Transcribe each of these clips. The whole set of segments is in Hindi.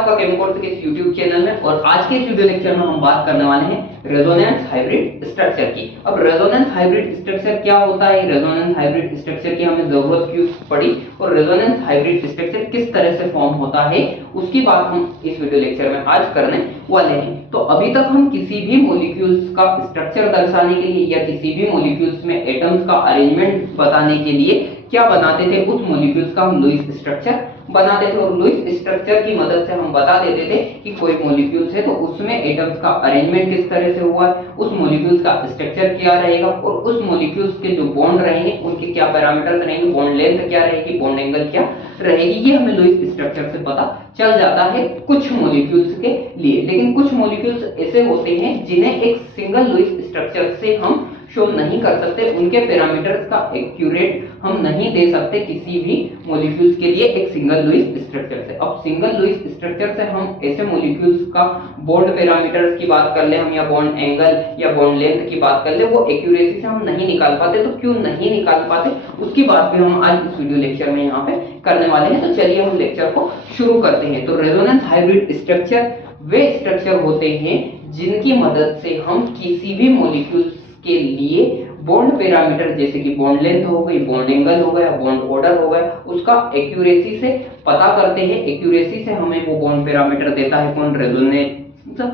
आपका केमिकोर्स के इस YouTube चैनल में। और आज के इस वीडियो लेक्चर में हम बात करने वाले हैं रेजोनेंस हाइब्रिड स्ट्रक्चर की। अब रेजोनेंस हाइब्रिड स्ट्रक्चर क्या होता है, रेजोनेंस हाइब्रिड स्ट्रक्चर की हमें जरूरत क्यों पड़ी और रेजोनेंस हाइब्रिड स्ट्रक्चर किस तरह से फॉर्म होता है, उसकी बात हम इस वीडियो लेक्चर में आज करने वाले हैं। तो अभी तक हम किसी भी मॉलिक्यूल्स का स्ट्रक्चर दर्शाने के लिए या किसी भी मॉलिक्यूल्स में एटम्स का अरेंजमेंट बताने के लिए क्या बनाते थे, उस मॉलिक्यूल्स का हम लुईस स्ट्रक्चर बनाते थे। और लुईस स्ट्रक्चर की मदद से हम बता देते थे कि कोई मॉलिक्यूल्स है तो उसमें एटम्स का अरेंजमेंट किस तरह से हुआ है, उस मॉलिक्यूल्स का स्ट्रक्चर क्या रहेगा और उस मॉलिक्यूल्स के जो बॉन्ड रहेंगे उनके क्या पैरामीटर्स रहेंगे, बॉन्ड लेंथ क्या रहेगी, बॉन्ड एंगल क्या रहेगी, ये हमें लुईस स्ट्रक्चर से पता चल जाता है कुछ मॉलिक्यूल्स के लिए। लेकिन कुछ मॉलिक्यूल्स ऐसे होते हैं जिन्हें एक सिंगल लुईस स्ट्रक्चर से हम शो नहीं कर सकते, उनके पैरामीटर्स का एक्यूरेट हम नहीं दे सकते किसी भी मॉलिक्यूल्स के लिए एक सिंगल लुईस स्ट्रक्चर से। अब सिंगल लुईस स्ट्रक्चर से हम ऐसे मॉलिक्यूल्स का बॉन्ड पैरामीटर्स की बात कर ले हम या बॉन्ड एंगल या बॉन्ड लेंथ की बात कर ले, वो एक्यूरेसी से हम नहीं निकाल पाते। तो क्यों नहीं निकाल पाते उसकी बात भी हम आज इस वीडियो लेक्चर में यहाँ पे करने वाले हैं। तो चलिए हम लेक्चर को शुरू करते हैं। तो रेजोनेंस हाइब्रिड स्ट्रक्चर वे स्ट्रक्चर होते हैं जिनकी मदद से हम किसी भी मॉलिक्यूल्स के लिए बॉन्ड पैरामीटर जैसे कि बॉन्ड लेंथ हो गई, बॉन्ड एंगल हो गया, बॉन्ड ऑर्डर हो गया, उसका एक्यूरेसी से पता करते हैं। एक्यूरेसी से हमें वो बॉन्ड पैरामीटर देता है कौन, रेजोनेंस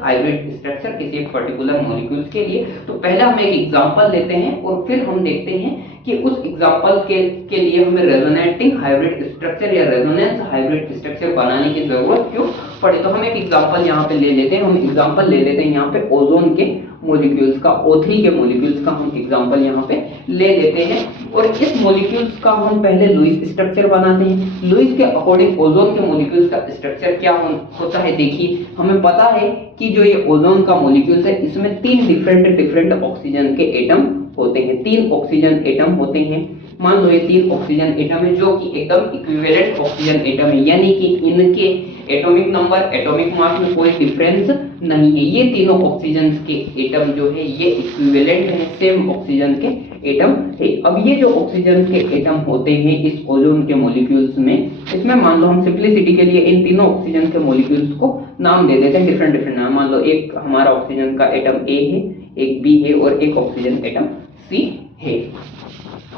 हाइब्रिड स्ट्रक्चर किसी एक पर्टिकुलर मॉलिक्यूल्स के लिए। तो पहले हम एक एग्जांपल लेते हैं और फिर हम देखते हैं कि उस एग्जांपल के लिए हमें रेजोनेटिंग हाइब्रिड स्ट्रक्चर या रेजोनेंस हाइब्रिड स्ट्रक्चर बनाने की जरूरत क्यों पड़ी। तो हम एक एग्जांपल यहाँ पे ले लेते हैं। हम एग्जांपल ले लेते हैं यहाँ पे ओजोन के मॉलिक्यूल्स का, O3 के मॉलिक्यूल्स का हम एग्जांपल यहाँ पे ले लेते हैं। और इस मॉलिक्यूल्स का हम पहले लुईस स्ट्रक्चर बनाते हैं। लुईस के अकॉर्डिंग ओजोन के मॉलिक्यूल्स का स्ट्रक्चर क्या होता है, देखिए हमें पता है कि जो ये ओजोन का मॉलिक्यूल्स है इसमें 3 डिफरेंट ऑक्सीजन के एटम होते हैं, 3 ऑक्सीजन एटम होते हैं। मान लो ये 3 ऑक्सीजन एटम है जो कि एकदम इक्विवेलेंट ऑक्सीजन एटम है, यानी कि इनके एटॉमिक नंबर, एटॉमिक मास में कोई डिफरेंस नहीं है। ये तीनों ऑक्सीजन के एटम जो है ये इक्विवेलेंट है, सेम ऑक्सीजन के एटम है। अब ये जो ऑक्सीजन के एटम होते हैं इस ओजोन के मॉलिक्यूल्स में, इसमें मान लो हम सिंपलिसिटी के लिए इन तीनों ऑक्सीजन के मॉलिक्यूल्स को नाम दे देते हैं डिफरेंट नाम। मान लो एक हमारा ऑक्सीजन का एटम A है, एक B है और एक ऑक्सीजन एटम C है।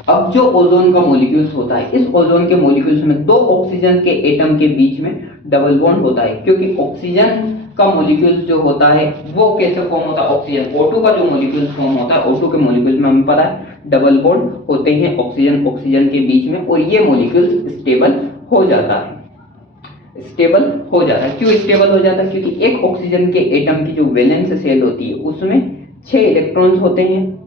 अब जो ओजोन का मॉलिक्यूल्स होता है, इस ओजोन के मॉलिक्यूल्स में 2 ऑक्सीजन के एटम के बीच में डबल बॉन्ड होता है, क्योंकि ऑक्सीजन का मॉलिक्यूल्स जो होता है वो कैसे फॉर्म होता है, ऑक्सीजन O2 का जो मॉलिक्यूल्स फॉर्म होता है, O2 के मॉलिक्यूल्स में हमें पता है डबल बॉन्ड होते हैं ऑक्सीजन के बीच में, और ये मॉलिक्यूल्स स्टेबल हो जाता है। स्टेबल हो जाता है, क्यों स्टेबल हो जाता है, क्योंकि एक ऑक्सीजन के एटम की जो वैलेंस शेल होती है उसमें 6 इलेक्ट्रॉन्स होते हैं।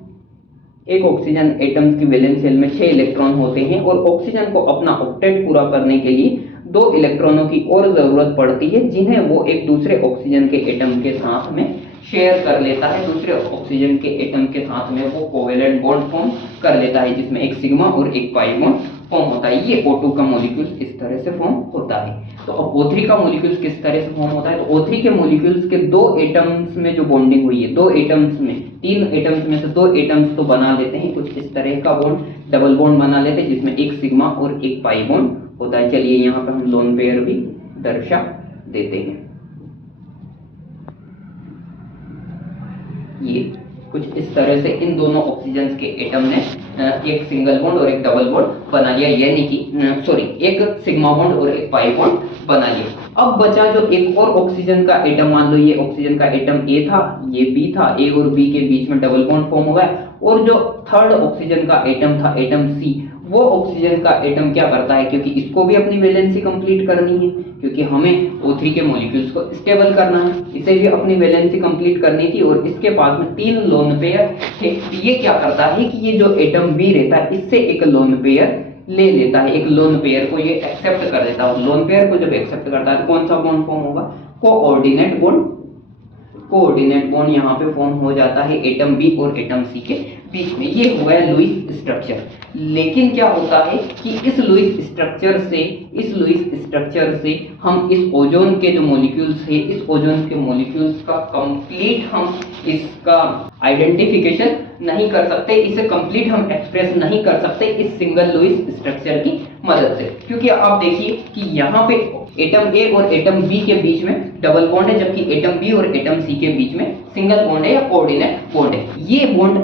एक ऑक्सीजन एटम्स की वैलेंस शेल में 6 इलेक्ट्रॉन होते हैं और ऑक्सीजन को अपना ऑक्टेट पूरा करने के लिए 2 इलेक्ट्रॉनों की और जरूरत पड़ती है, जिन्हें वो एक दूसरे ऑक्सीजन के एटम के साथ में शेयर कर लेता है। दूसरे ऑक्सीजन के एटम के साथ में वो कोवेलेंट बॉन्ड फॉर्म कर लेता है, जिसमें एक सिग्मा और एक पाई बॉन्ड फॉर्म होता है। ये O2 का मॉलिक्यूल्स इस तरह से फॉर्म होता है। तो अब O3 का मॉलिक्यूल्स किस तरह से फॉर्म होता है, तो O3 के मॉलिक्यूल्स के 2 एटम्स में जो बॉन्डिंग हुई है, 2 एटम्स में, 3 एटम्स में से 2 एटम्स तो बना लेते हैं कुछ इस तरह का बॉन्ड, डबल बॉन्ड बना लेते हैं, जिसमें एक सिग्मा और एक पाई बॉन्ड होता है। चलिए यहाँ पे हम लोन पेयर भी दर्शा देते हैं। ये कुछ इस तरह से इन दोनों ऑक्सीजन के एटम ने एक सिंगल बॉन्ड और एक डबल बॉन्ड बना लिया, यानी कि एक सिग्मा बॉन्ड और एक पाई बॉन्ड बना लिया। अब बचा जो एक और ऑक्सीजन का एटम, मान लो ये ऑक्सीजन का एटम A था, ये B था, A और B के बीच में डबल बॉन्ड फॉर्म हुआ है। और जो थर्ड ऑक्सीजन का एटम था, एटम C, वो ऑक्सीजन का एटम क्या करता है, क्योंकि इसको भी अपनी वैलेंसी कंप्लीट करनी है, क्योंकि हमें O3 के मॉलिक्यूल्स को स्टेबल करना है, इसे भी अपनी वैलेंसी कंप्लीट करनी थी और इसके पास में 3 लोन पेयर थे। ये क्या करता है कि ये जो एटम B रहता है इससे एक लोन पेयर ले लेता है, एक लोन पेयर को ये एक्सेप्ट कर देता है। लोन पेयर को जब एक्सेप्ट करता है तो कौन सा बॉन्ड फॉर्म होगा, कोऑर्डिनेट बॉन्ड। कोऑर्डिनेट बॉन्ड यहाँ पे फॉर्म हो जाता है एटम B और एटम C के बीच में। ये हो गया लुईस स्ट्रक्चर। लेकिन क्या होता है कि इस लुईस स्ट्रक्चर से हम इस ओजोन के जो मॉलिक्यूल्स है, इस ओजोन के मॉलिक्यूल्स का कंप्लीट हम इसका आइडेंटिफिकेशन नहीं कर सकते, इसे कंप्लीट हम एक्सप्रेस नहीं कर सकते इस सिंगल लुईस स्ट्रक्चर की मदद से। क्योंकि आप देखिए कि यहाँ पे एटम ए और एटम बी के बीच में डबल बॉन्ड है, जबकि एटम बी और एटम सी के बीच में सिंगल बॉन्ड है या कोऑर्डिनेट बॉन्ड है। ये बॉन्ड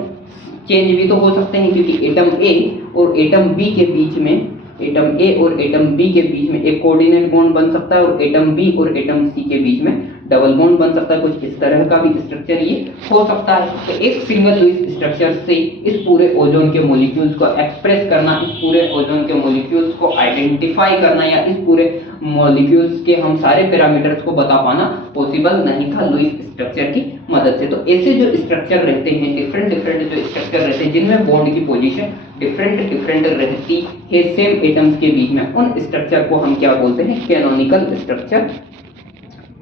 चेंज भी तो हो सकते हैं, क्योंकि एटम ए और एटम बी के बीच में, एटम ए और एटम बी के बीच में एक कोऑर्डिनेट बॉन्ड बन सकता है और एटम बी और एटम सी के बीच में डबल बॉन्ड बन सकता है। कुछ इस तरह का भी स्ट्रक्चर ये हो सकता है। तो एक सिंगल लुईस स्ट्रक्चर से इस पूरे ओजोन के मॉलिक्यूल्स को एक्सप्रेस करना, इस पूरे ओजोन के मॉलिक्यूल्स को आइडेंटिफाई करना या इस पूरे मॉलिक्यूल्स के हम सारे पैरामीटर्स को बता पाना पॉसिबल नहीं था लुईस स्ट्रक्चर की मदद से। तो ऐसे जो स्ट्रक्चर रहते हैं, डिफरेंट डिफरेंट जो स्ट्रक्चर रहते हैं जिनमें बॉन्ड की पोजीशन डिफरेंट डिफरेंट रहती है सेम एटम्स के बीच में, उन स्ट्रक्चर को हम क्या बोलते हैं? Canonical structure.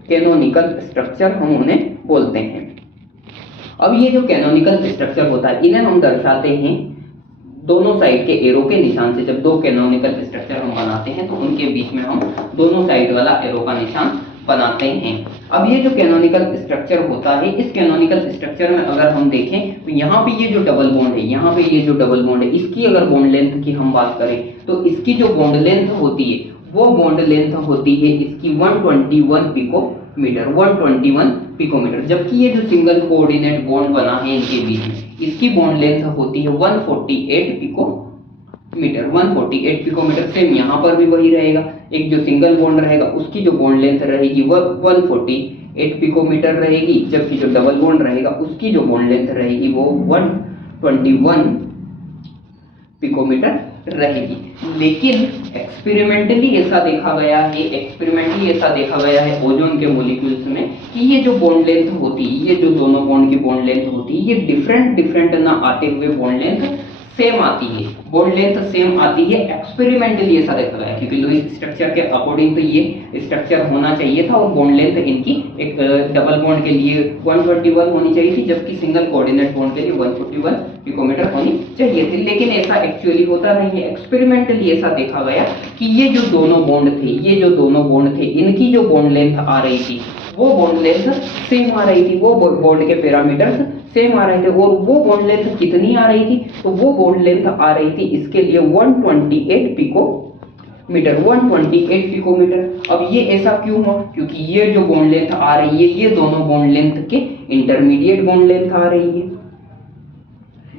कैनोनिकल स्ट्रक्चर हम उन्हें बोलते हैं। अब ये जो कैनोनिकल स्ट्रक्चर होता है, इन्हें हम दर्शाते हैं दोनों साइड के एरो के निशान से। जब दो कैनोनिकल स्ट्रक्चर हम बनाते हैं तो उनके बीच में हम दोनों साइड वाला एरो का निशान बनाते हैं। अब ये जो कैनोनिकल स्ट्रक्चर होता है, इस कैनोनिकल स्ट्रक्चर में अगर हम देखें तो यहाँ पे ये जो डबल बॉन्ड है, यहाँ पे ये जो डबल बॉन्ड है, इसकी अगर बॉन्ड लेंथ की हम बात करें तो इसकी जो बॉन्ड लेंथ होती है वो बॉन्ड लेंथ होती है इसकी 121 पिकोमीटर, 121 पिकोमीटर। जबकि ये जो सिंगल कोऑर्डिनेट बॉन्ड बना है इनके बीच में, इसकी बॉन्ड लेंथ होती है 148 पिकोमीटर, 148 पिकोमीटर। सेम यहाँ पर भी वही रहेगा, एक जो सिंगल बॉन्ड रहेगा उसकी जो बॉन्ड लेंथ रहेगी वह 148 पिकोमीटर रहेगी, जबकि जो डबल बॉन्ड रहेगा उसकी जो बॉन्ड लेंथ रहेगी वो 121 पिकोमीटर रहेगी। लेकिन एक्सपेरिमेंटली ऐसा देखा गया है, ओजोन के मॉलिक्यूल्स में कि ये जो बॉन्ड लेंथ होती है, ये जो दोनों बॉन्ड की बॉन्ड लेंथ होती है, ये डिफरेंट ना आते हुए बॉन्ड लेंथ सेम आती है, बॉन्ड लेंथ सेम आती है। एक्सपेरिमेंटली ऐसा देखा गया, क्योंकि लुईस स्ट्रक्चर के अकॉर्डिंग तो ये स्ट्रक्चर होना चाहिए था और बॉन्ड लेंथ इनकी एक डबल बॉन्ड के लिए 121 होनी चाहिए थी, जबकि सिंगल कोऑर्डिनेट बॉन्ड के लिए 141 पिकोमीटर होनी चाहिए थी। लेकिन ऐसा एक्चुअली होता नहीं है। एक्सपेरिमेंटली ऐसा देखा गया कि ये जो दोनों बॉन्ड थे, इनकी जो बॉन्ड लेंथ आ रही थी वो बॉन्ड लेंथ सेम आ रही थी, वो बॉन्ड के पैरामीटर्स सेम आ रहे थे। और वो बॉन्ड लेंथ कितनी आ रही थी? तो वो बॉन्ड लेंथ आ रही थी इसके लिए 128 पिकोमीटर, 128 पिकोमीटर। अब ये ऐसा क्यों हुआ? क्योंकि ये जो बॉन्ड लेंथ आ रही है, ये दोनों बॉन्ड लेंथ के इंटरमीडिएट बॉन्ड लेंथ आ रही है,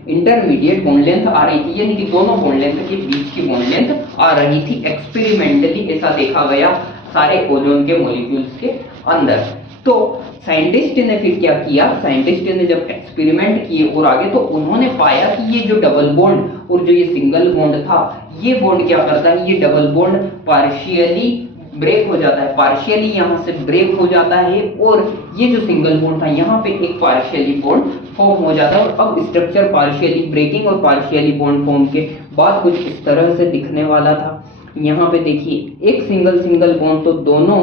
इंटरमीडिएट बॉन्ड लेंथ आ रही थी, यानी कि दोनों बॉन्ड लेंथ के बीच की बॉन्ड लेंथ आ रही थी। एक्सपेरिमेंटली ऐसा देखा गया सारे ओजोन के मॉलिक्यूल्स के अंदर। तो साइंटिस्ट ने फिर क्या किया? साइंटिस्ट ने जब एक्सपेरिमेंट किए और आगे, तो उन्होंने पाया कि ये जो डबल बॉन्ड और जो ये सिंगल बॉन्ड था, ये बॉन्ड क्या करता है? ये डबल बॉन्ड पार्शियली ब्रेक हो जाता है, पार्शियली यहाँ से ब्रेक हो जाता है, और ये जो सिंगल बॉन्ड था यहाँ पे एक पार्शियली बॉन्ड फॉर्म हो जाता है। और अब स्ट्रक्चर पार्शियली ब्रेकिंग और पार्शियली बॉन्ड फॉर्म के बाद कुछ इस तरह से दिखने वाला था। यहाँ पे देखिए, एक सिंगल बॉन्ड तो दोनों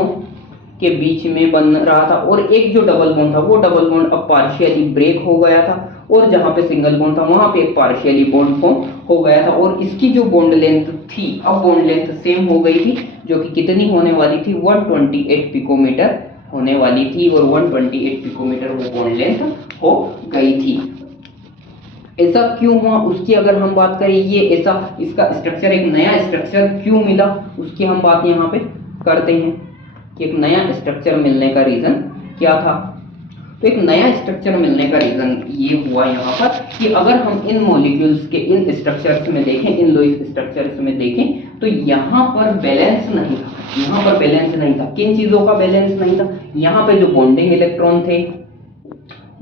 के बीच में बन रहा था, और एक जो डबल बॉन्ड था वो डबल बॉन्ड अब पार्शियली ब्रेक हो गया था, और जहाँ पे सिंगल बॉन्ड था वहाँ पे एक पार्शियली बॉन्ड फॉर्म हो गया था। और इसकी जो बॉन्ड लेंथ थी, अब बॉन्ड लेंथ सेम हो गई थी, जो कि कितनी होने वाली थी? 128 पिकोमीटर होने वाली थी, और 128 पिकोमीटर वो बॉन्ड लेंथ हो गई थी। ऐसा क्यों हुआ उसकी अगर हम बात करें, ये ऐसा इसका स्ट्रक्चर, एक नया स्ट्रक्चर क्यों मिला उसकी हम बात यहाँ पे करते हैं कि एक नया स्ट्रक्चर मिलने का रीजन क्या था। तो एक नया स्ट्रक्चर मिलने का रीजन ये हुआ यहाँ पर कि अगर हम इन मॉलिक्यूल्स के इन स्ट्रक्चर्स में देखें, इन लुईस स्ट्रक्चर्स में देखें, तो यहाँ पर बैलेंस नहीं था, यहाँ पर बैलेंस नहीं था। किन चीजों का बैलेंस नहीं था? यहाँ पे जो बॉन्डिंग इलेक्ट्रॉन थे,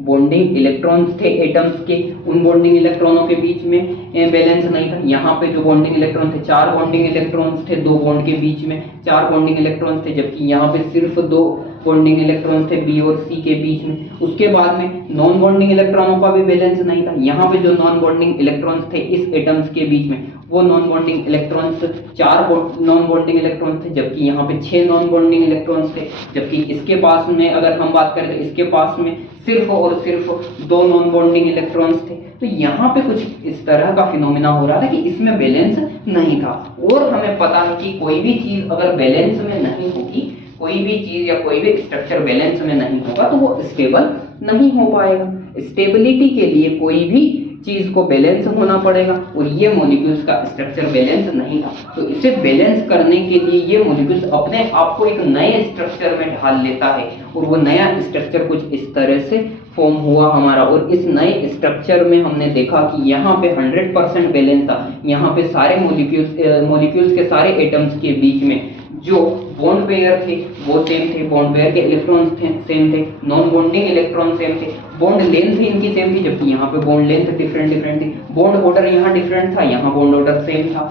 बॉन्डिंग इलेक्ट्रॉन्स थे एटम्स के, उन बॉन्डिंग इलेक्ट्रॉनों के बीच में बैलेंस नहीं था। यहाँ पे जो बॉन्डिंग इलेक्ट्रॉन थे, 4 बॉन्डिंग इलेक्ट्रॉन्स थे, 2 बॉन्ड के बीच में 4 बॉन्डिंग इलेक्ट्रॉन्स थे, जबकि यहाँ पे सिर्फ 2 बॉन्डिंग इलेक्ट्रॉन थे बी और सी के बीच में। उसके बाद में नॉन बॉन्डिंग इलेक्ट्रॉनों का भी बैलेंस नहीं था। यहाँ पे जो नॉन बॉन्डिंग इलेक्ट्रॉन्स थे इस एटम्स के बीच में, वो non bonding electrons 4 non bonding electrons थे, जबकि यहाँ पे 6 नॉन बॉन्डिंग इलेक्ट्रॉन्स थे। जबकि इसके पास में अगर हम बात करें तो इसके पास में सिर्फ और सिर्फ 2 नॉन बॉन्डिंग इलेक्ट्रॉन्स थे। तो यहाँ पे कुछ इस तरह का फिनोमेना हो रहा था कि इसमें बैलेंस नहीं था। और हमें पता है कि कोई भी चीज अगर बैलेंस में नहीं होगी, कोई भी चीज या कोई भी स्ट्रक्चर बैलेंस में नहीं होगा तो वो स्टेबल नहीं हो पाएगा। स्टेबिलिटी के लिए कोई भी चीज को बैलेंस होना पड़ेगा और ये मॉलिक्यूल्स का स्ट्रक्चर बैलेंस नहीं था। तो इसे बैलेंस करने के लिए ये मॉलिक्यूल्स अपने आप को एक नए स्ट्रक्चर में ढाल लेता है और वो नया स्ट्रक्चर कुछ इस तरह से फॉर्म हुआ हमारा। और इस नए स्ट्रक्चर में हमने देखा कि यहाँ पे 100% बैलेंस था। यहाँ पे सारे मॉलिक्यूल्स के सारे एटम्स के बीच में जो बॉन्ड पेयर थे वो सेम थे, बॉन्ड पेयर के इलेक्ट्रॉन्स थे सेम थे, नॉन बॉन्डिंग इलेक्ट्रॉन सेम थे, बॉन्ड लेंथ भी इनकी सेम थी, जबकि यहाँ पे बॉन्ड लेंथ डिफरेंट थी, बॉन्ड ऑर्डर यहाँ डिफरेंट था, यहाँ बॉन्ड ऑर्डर सेम था।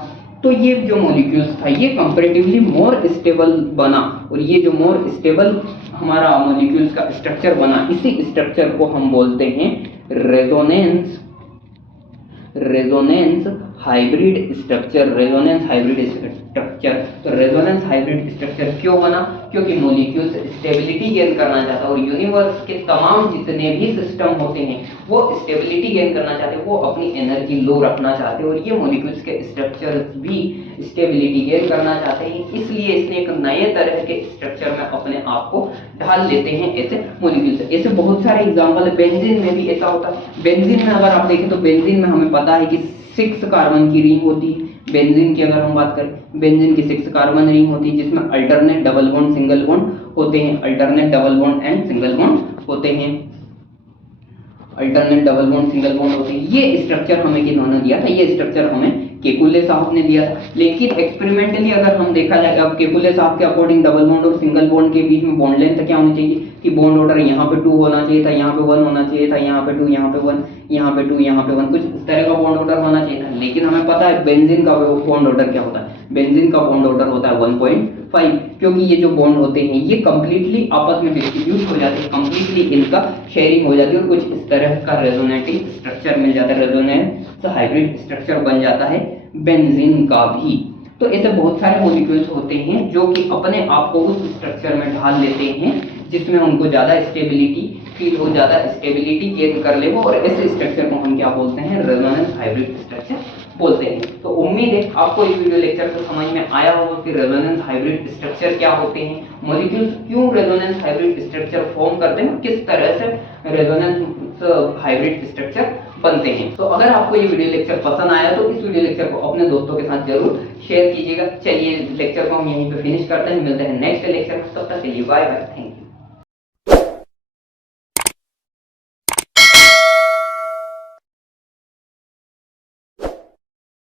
तो ये जो मॉलिक्यूल्स था ये कंपैरेटिवली मोर स्टेबल बना और ये जो मोर स्टेबल हमारा मॉलिक्यूल्स का स्ट्रक्चर बना, इसी स्ट्रक्चर को हम बोलते हैं resonance hybrid structure. Resonance hybrid structure, तो रेजोनेंस हाइब्रिड स्ट्रक्चर क्यों बना? क्योंकि मॉलिक्यूल्स स्टेबिलिटी गेन करना चाहता है और यूनिवर्स के तमाम जितने भी सिस्टम होते हैं वो स्टेबिलिटी गेन करना चाहते हैं, वो अपनी एनर्जी लो रखना चाहते हैं और ये मॉलिक्यूल्स के स्ट्रक्चर्स भी स्टेबिलिटी गेन करना चाहते हैं। इसलिए इसने एक नए तरह के स्ट्रक्चर में अपने आप को ढाल लेते हैं ऐसे मॉलिक्यूल्स। ऐसे बहुत सारे एग्जांपल है, बेंजीन में भी ऐसा होता है। बेंजीन में अगर आप देखें तो बेंजीन में हमें पता है कि 6 कार्बन की रिंग होती है। बेंजीन की अगर हम बात करें, बेंजीन की 6 कार्बन रिंग होती है जिसमें alternate double bond single bond होते हैं, alternate double bond and single bond होते हैं, alternate double bond single bond होते हैं। ये स्ट्रक्चर हमें किन्होंने दिया था? ये स्ट्रक्चर हमें केकुले साहब ने दिया था। लेकिन एक्सपेरिमेंटली अगर हम देखा जाए, अब केकुले साहब के अकॉर्डिंग डबल बॉन्ड और सिंगल बॉन्ड के बीच में बॉन्ड लेंथ क्या होनी चाहिए कि बॉन्ड ऑर्डर यहाँ पे 2 होना चाहिए था, यहाँ पे 1 होना चाहिए था, यहाँ पे 2, यहाँ पे 1, यहाँ पे 2, यहाँ पे 1, कुछ इस तरह का बॉन्ड ऑर्डर होना चाहिए था। लेकिन हमें पता है बेंजीन का बॉन्ड ऑर्डर क्या होता है? बेंजीन का बॉन्ड ऑर्डर होता है 1.5, क्योंकि ये जो बॉन्ड होते हैं ये कंप्लीटली आपस में डिस्ट्रीब्यूट हो जाते हैं, कंप्लीटली इनका शेयरिंग हो जाती है और कुछ इस तरह का रेजोनेटिंग स्ट्रक्चर मिल जाता है, रेजोनेंस हाइब्रिड स्ट्रक्चर बन जाता है बेंजीन का भी। तो ऐसे बहुत सारे मॉलिक्यूल्स होते हैं जो कि अपने आप को उस स्ट्रक्चर में ढाल लेते हैं जिसमें उनको ज्यादा स्टेबिलिटी फील हो, ज्यादा स्टेबिलिटी गेन कर ले वो, और ऐसे स्ट्रक्चर को हम क्या बोलते हैं? रेजोनेंस हाइब्रिड स्ट्रक्चर बोलते हैं। तो उम्मीद है आपको इस वीडियो लेक्चर से समझ में आया होगा कि रेजोनेंस हाइब्रिड स्ट्रक्चर क्या होते हैं, मॉलिक्यूल्स क्यों रेजोनेंस हाइब्रिड स्ट्रक्चर फॉर्म करते हैं, किस तरह से रेजोनेंस हाइब्रिड स्ट्रक्चर बनते हैं। तो अगर आपको ये वीडियो लेक्चर पसंद आया तो इस वीडियो लेक्चर को अपने दोस्तों के साथ जरूर शेयर कीजिएगा। चलिए लेक्चर को हम यहीं पे फिनिश करते हैं, मिलते हैं नेक्स्ट लेक्चर में, तब तक के लिए बाय बाय, थैंक यू।